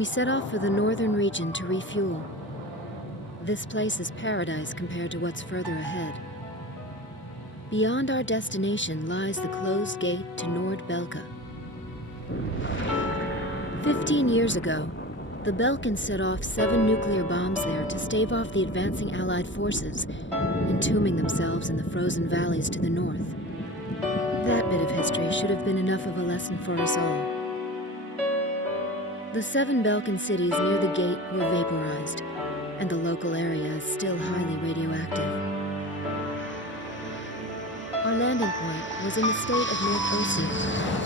We set off for the northern region to refuel. This place is paradise compared to what's further ahead. Beyond our destination lies the closed gate to Belka. 15 years ago, the Belkans set off 7 nuclear bombs there to stave off the advancing Allied forces, entombing themselves in the frozen valleys to the north. That bit of history should have been enough of a lesson for us all. The 7 Belkan cities near the gate were vaporized, and the local area is still highly radioactive. Our landing point was in the state of North Osea,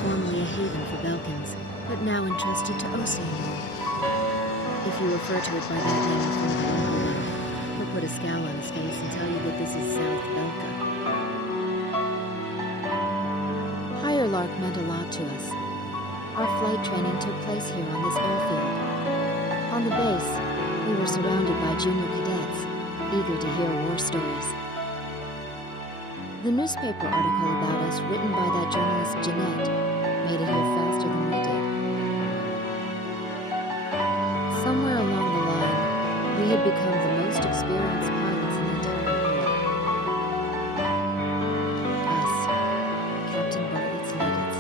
formerly a haven for Belkans, but now entrusted to Osea. If you refer to it by that name in front of the local one, he'll put a scowl on his face and tell you that this is South Belka. Higher Lark meant a lot to us. Our flight training took place here on this airfield. On the base, we were surrounded by junior cadets, eager to hear war stories. The newspaper article about us written by that journalist Jeanette made it here faster than we did. Somewhere along the line, we had become the most experienced pilots in the entire world. Us, Captain Bartlett's nuggets.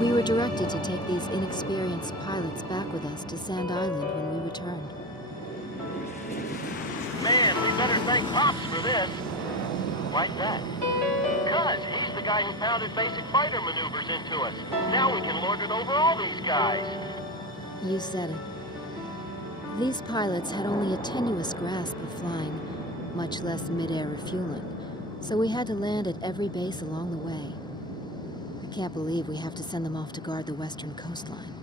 We were directed to take these inexperienced pilots back with us to Sand Island when we returned. Man, we better thank Pops for this. Why that? Because he's the guy who pounded basic fighter maneuvers into us. Now we can lord it over all these guys. You said it. These pilots had only a tenuous grasp of flying, much less mid-air refueling, so we had to land at every base along the way. I can't believe we have to send them off to guard the western coastline.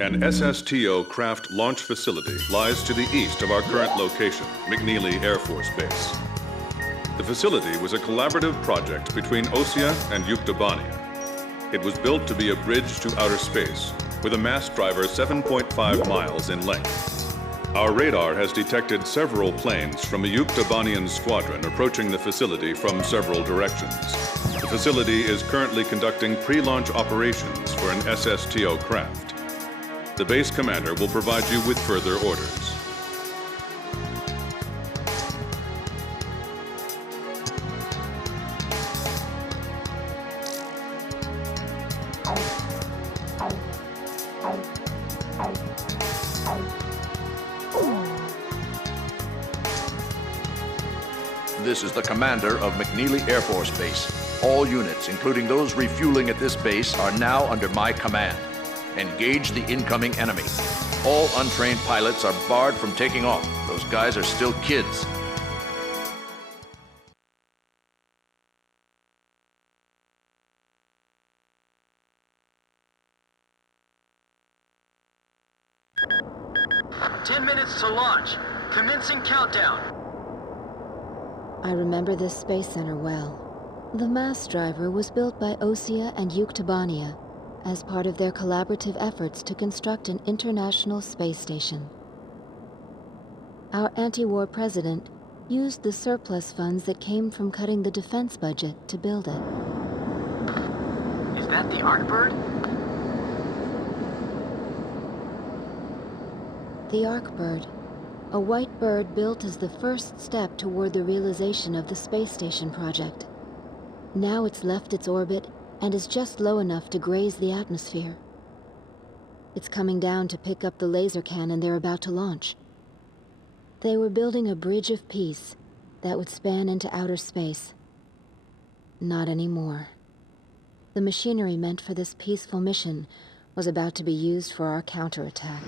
An SSTO craft launch facility lies to the east of our current location, McNeely Air Force Base. The facility was a collaborative project between Osea and Yuktobania. It was built to be a bridge to outer space, with a mast driver 7.5 miles in length. Our radar has detected several planes from a Yuktobanian squadron approaching the facility from several directions. The facility is currently conducting pre-launch operations for an SSTO craft. The base commander will provide you with further orders. This is the commander of McNeely Air Force Base. All units, including those refueling at this base, are now under my command. Engage the incoming enemy. All untrained pilots are barred from taking off. Those guys are still kids. "10 minutes to launch. Commencing countdown." I remember this space center well. The mast driver was built by Osea and Yuktobania as part of their collaborative efforts to construct an international space station. Our anti-war president used the surplus funds that came from cutting the defense budget to build it. Is that the Arkbird? The Arkbird, a white bird built as the first step toward the realization of the space station project. Now it's left its orbit and is just low enough to graze the atmosphere. It's coming down to pick up the laser cannon they're about to launch. They were building a bridge of peace that would span into outer space. Not anymore. The machinery meant for this peaceful mission was about to be used for our counterattack.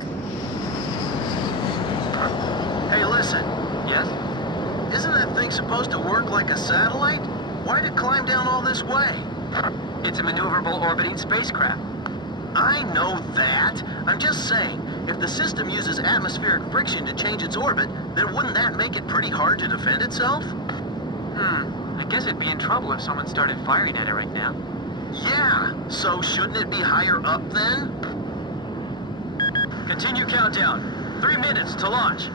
Hey, listen. Yes? Isn't that thing supposed to work like a satellite? Why'd it climb down all this way? It's a maneuverable orbiting spacecraft. I know that. I'm just saying, if the system uses atmospheric friction to change its orbit, then wouldn't that make it pretty hard to defend itself? I guess it'd be in trouble if someone started firing at it right now. Yeah, so shouldn't it be higher up then? Continue countdown. 3 minutes to launch.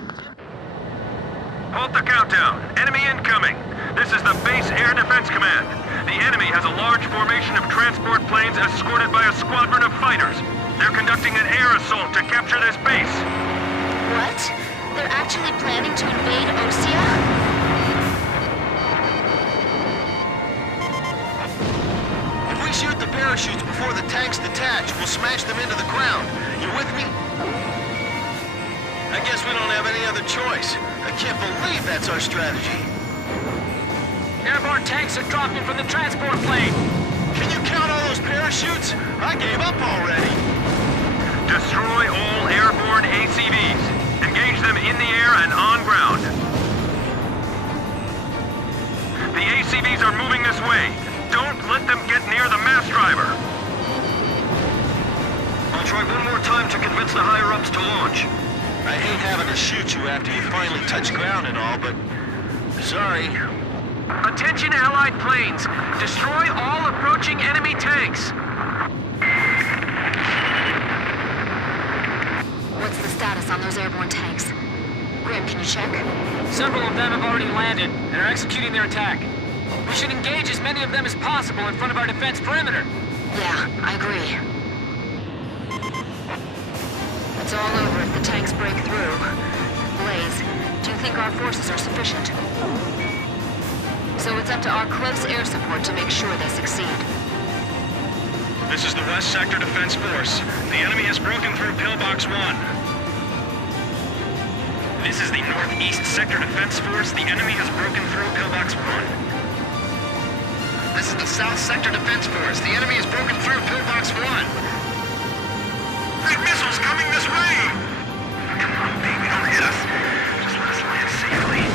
Halt the countdown. Enemy incoming. This is the Base Air Defense Command. The enemy has a large formation of transport planes escorted by a squadron of fighters. They're conducting an air assault to capture this base. What? They're actually planning to invade Osea? If we shoot the parachutes before the tanks detach, we'll smash them into the ground. You with me? I guess we don't have any other choice. I can't believe that's our strategy. Airborne tanks are dropping from the transport plane. Can you count all those parachutes? I gave up already. Destroy all airborne ACVs. Engage them in the air and on ground. The ACVs are moving this way. Don't let them get near the mass driver. I'll try one more time to convince the higher-ups to launch. I hate having to shoot you after you finally touch ground and all, but... sorry. Attention Allied planes. Destroy all approaching enemy tanks. What's the status on those airborne tanks? Grim, can you check? Several of them have already landed and are executing their attack. We should engage as many of them as possible in front of our defense perimeter. Yeah, I agree. It's all over if the tanks break through. Blaze, do you think our forces are sufficient? So it's up to our close air support to make sure they succeed. This is the West Sector Defense Force. The enemy has broken through Pillbox 1. This is the Northeast Sector Defense Force. The enemy has broken through Pillbox 1. This is the South Sector Defense Force. The enemy has broken through Pillbox 1. Big missiles coming this way! Come on, baby, don't hit us. Just let us land safely.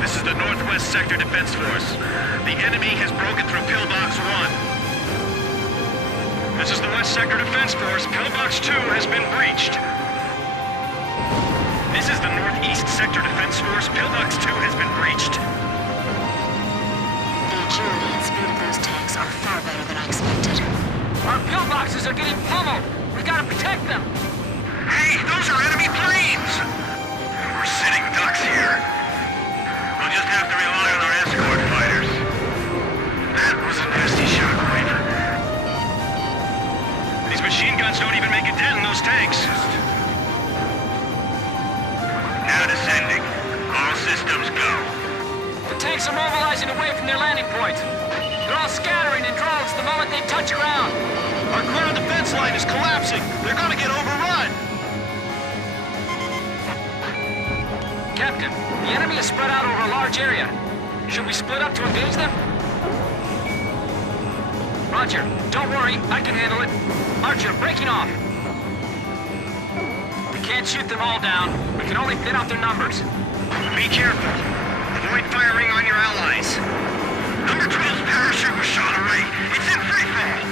This is the Northwest Sector Defense Force. The enemy has broken through Pillbox 1. This is the West Sector Defense Force. Pillbox 2 has been breached. This is the Northeast Sector Defense Force. Pillbox 2 has been breached. The agility and speed of those tanks are far better than I expected. Our pillboxes are getting pummeled. We gotta protect them. Hey, those are enemy planes! We're sitting ducks here. We'll just have to rely on our escort fighters. That was a nasty shockwave. These machine guns don't even make a dent in those tanks. Now descending. All systems go. The tanks are mobilizing away from their landing points. They're all scattering in droves the moment they touch ground. Our ground defense line is collapsing. They're gonna get overrun. Captain, the enemy is spread out over a large area. Should we split up to engage them? Roger. Don't worry, I can handle it. Archer, breaking off. We can't shoot them all down. We can only thin out their numbers. Be careful. Avoid firing on your allies. Number 12's parachute was shot away. It's in free fall.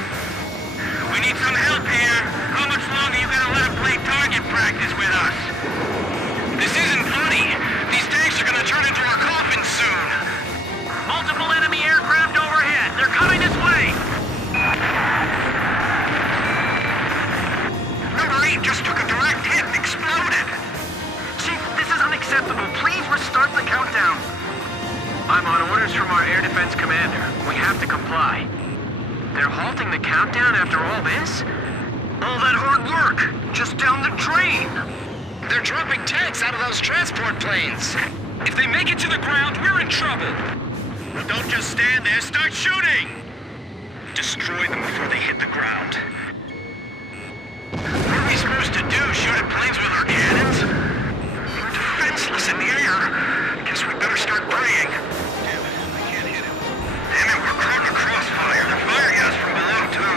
We need some help here. How much longer you gonna let him play target practice with us? This isn't funny. These tanks are gonna turn into our coffins soon. Multiple enemy aircraft overhead. They're coming this way. Number 8 just took a direct hit and exploded. Chief, this is unacceptable. Please restart the countdown. I'm on orders from our air defense commander. We have to comply. They're halting the countdown after all this? All that hard work, just down the drain. They're dropping tanks out of those transport planes. If they make it to the ground, we're in trouble. Well, don't just stand there, start shooting! Destroy them before they hit the ground. What are we supposed to do, shoot at planes with our cannons? We're defenseless in the air. Guess we better start praying. Damn it, I can't hit him. Damn it, we're caught in a crossfire. They're firing at us from below, too.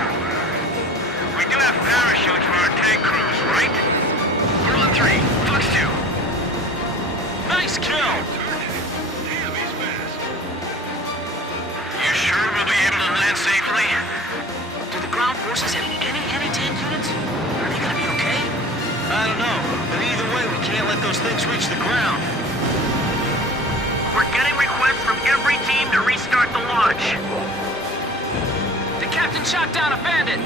We do have parachutes for our tank crews, right? We're on 3. Fox 2. Nice kill! Damn, he's fast. You sure we'll be able to land safely? Do the ground forces have any anti-tank units? Are they gonna be okay? I don't know, but either way, we can't let those things reach the ground. We're getting requests from every team to restart the launch. The captain shot down a bandit.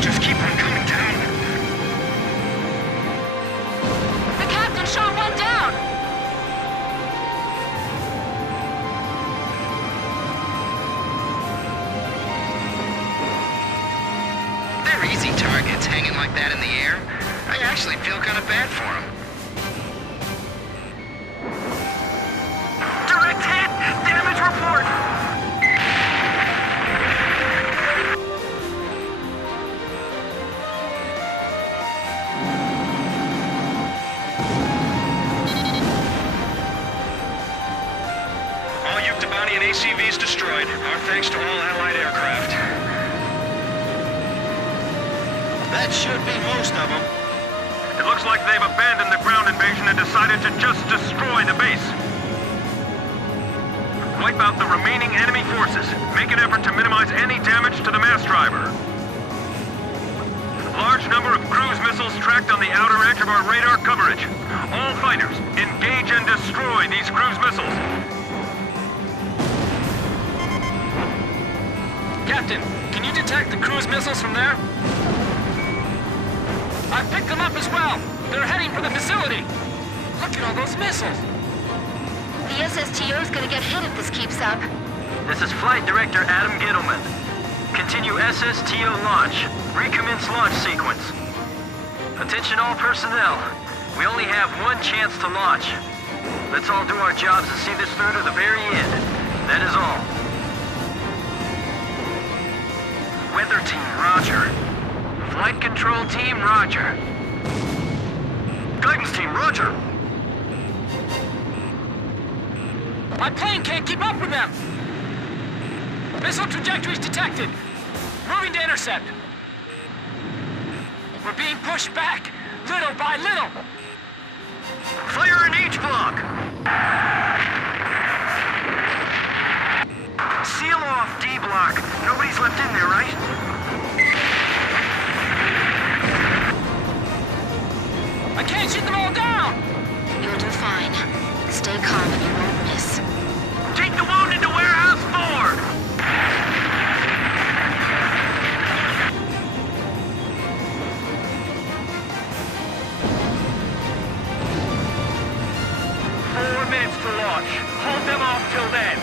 just keep on coming down. The captain shot one down! They're easy targets hanging like that in the air. I actually feel kind of bad for them. Direct hit! Damage report! All Yuktobania ACVs destroyed. Our thanks to all Allied aircraft. That should be most of them. It looks like they've abandoned the ground invasion and decided to just destroy the base. Wipe out the remaining enemy forces. Make an effort to minimize any damage to the mass driver. Large number of cruise missiles tracked on the outer edge of our radar coverage. All fighters, engage and destroy these cruise missiles. Captain, can you detect the cruise missiles from there? I picked them up as well. They're heading for the facility. Look at all those missiles. The SSTO's gonna get hit if this keeps up. This is Flight Director Adam Gittleman. Continue SSTO launch. Recommence launch sequence. Attention all personnel. We only have one chance to launch. Let's all do our jobs and see this through to the very end. That is all. Weather team, roger. Flight control team, roger. Guidance team, roger. My plane can't keep up with them. Missile trajectories detected. Moving to intercept. We're being pushed back, little by little. Fire in H block! Seal off D block. Nobody's left in there, right? I can't shoot them all down! You'll do fine. Stay calm and you won't miss. Take the wounded to warehouse 4! 4 minutes to launch. Hold them off till then.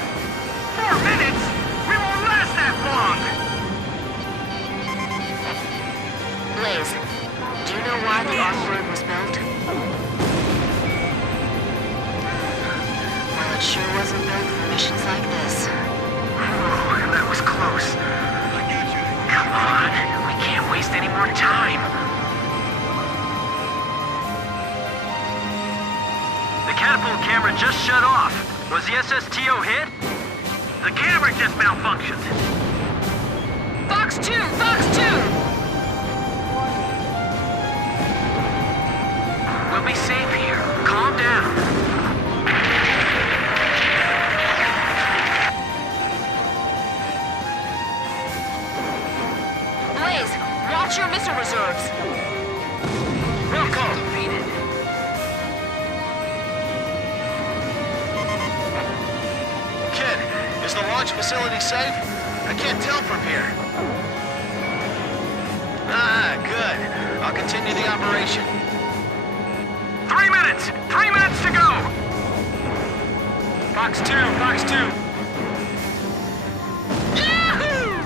4 minutes? We won't last that long! Blaze, do you know why the Arkbird was built? Well, it sure wasn't built for missions like this. Oh, that was close. Come on, we can't waste any more time. The catapult camera just shut off. Was the SSTO hit? The camera just malfunctioned. Fox 2! Fox 2! We'll be safe here. Calm down. Blaze, watch your missile reserves. Wilco! Kid, is the launch facility safe? I can't tell from here. Ah, good. I'll continue the operation. 3 minutes! 3 minutes to go! Fox 2! Fox 2! Yahoo!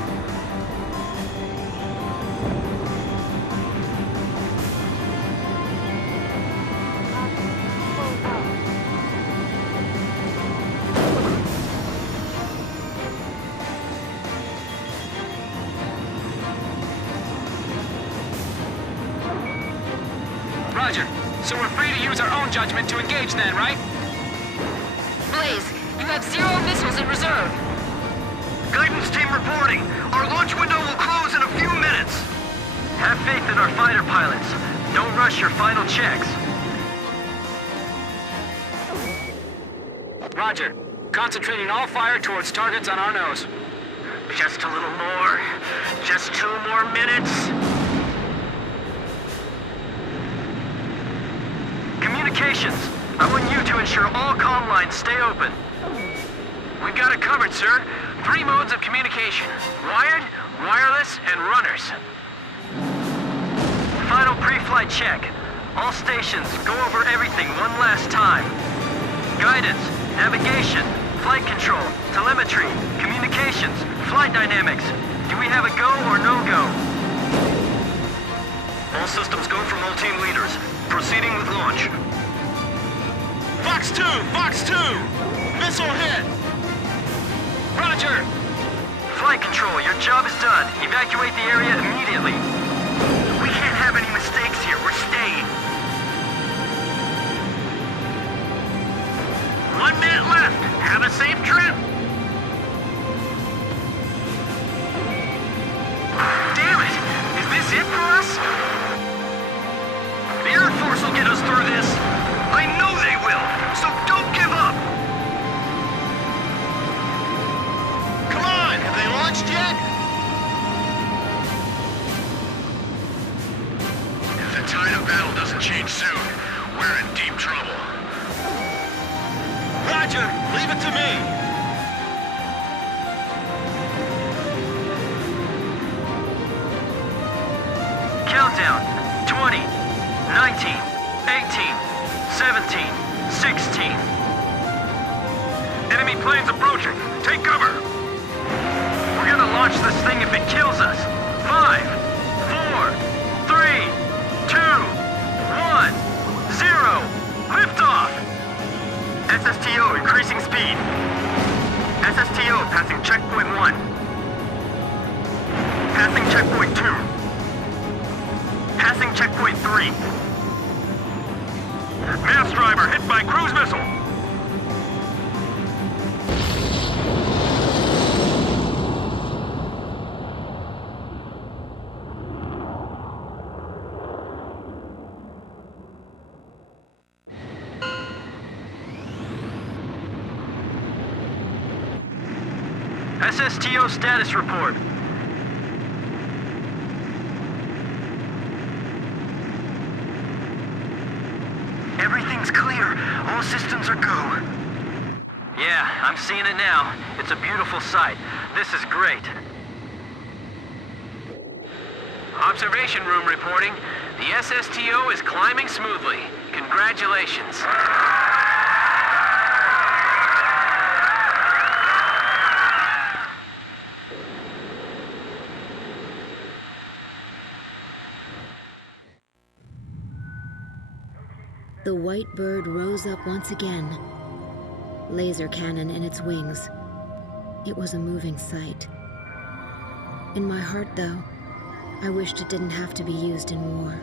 Roger. So we're free to use our own judgment to engage then, right? Blaze, you have 0 missiles in reserve. Guidance team reporting. Our launch window will close in a few minutes. Have faith in our fighter pilots. Don't rush your final checks. Roger. Concentrating all fire towards targets on our nose. Just a little more. Just 2 more minutes. Communications. I want you to ensure all comm lines stay open. We've got it covered, sir. 3 modes of communication. Wired, wireless, and runners. Pre-flight check. All stations, go over everything one last time. Guidance, navigation, flight control, telemetry, communications, flight dynamics. Do we have a go or no-go? All systems go from all team leaders. Proceeding with launch. Fox 2! Fox 2! Missile hit! Roger! Flight control, your job is done. Evacuate the area immediately. We can't have any mistakes here. We're staying. 1 minute left. Have a safe trip. Damn it! Is this it for us? The Air Force will get us through this. I know they will, so don't give up. Come on! Have they launched yet? If the tide of battle doesn't change soon, we're in deep trouble. Roger! Leave it to me! Countdown. 20, 19, 18, 17, 16. Enemy planes approaching. Take cover. We're gonna launch this thing if it kills us. 5, 4, 3, 2, 1, 0. Liftoff. SSTO increasing speed. SSTO passing checkpoint 1. Passing checkpoint 2. Passing checkpoint 3. Mass driver hit by cruise missile. SSTO status report. Everything's clear. All systems are go. Yeah, I'm seeing it now. It's a beautiful sight. This is great. Observation room reporting. The SSTO is climbing smoothly. Congratulations. The white bird rose up once again, laser cannon in its wings. It was a moving sight. In my heart, though, I wished it didn't have to be used in war.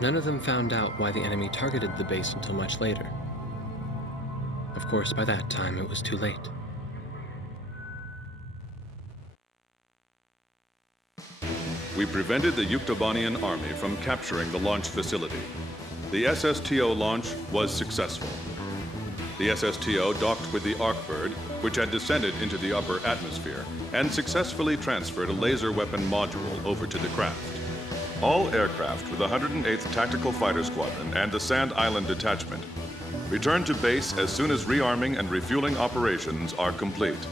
None of them found out why the enemy targeted the base until much later. Of course, by that time, it was too late. We prevented the Yuktobanian army from capturing the launch facility. The SSTO launch was successful. The SSTO docked with the Arkbird, which had descended into the upper atmosphere, and successfully transferred a laser weapon module over to the craft. All aircraft with the 108th Tactical Fighter Squadron and the Sand Island Detachment return to base as soon as rearming and refueling operations are complete.